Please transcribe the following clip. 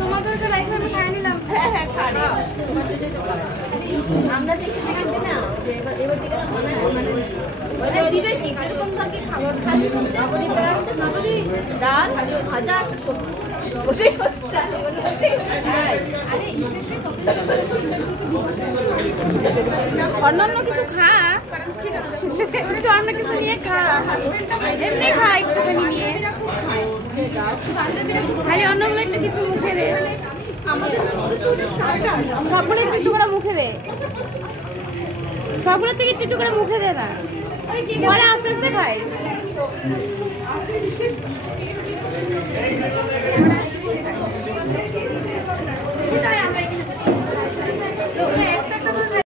তোমাদের তো লাইফে আমি খাই নিলাম। হ্যাঁ হ্যাঁ খাড়ি আমরা দেখে দেখেছি না যে এবার থেকে মানে দিবে কি এরকম সবকে খাবার খাবি নগদি ডাল ভাজা সবজি অন্যান্য কিছু খা অন্য কিছু নিয়ে খা এমনি খা একটুখানি নিয়ে খালি অন্যগুলো একটু কিছু মুখে দে সবগুলো একটু একটু করে মুখে দে সবগুলো থেকে একটু একটু করে মুখে দে না পরে আস্তে আস্তে খাই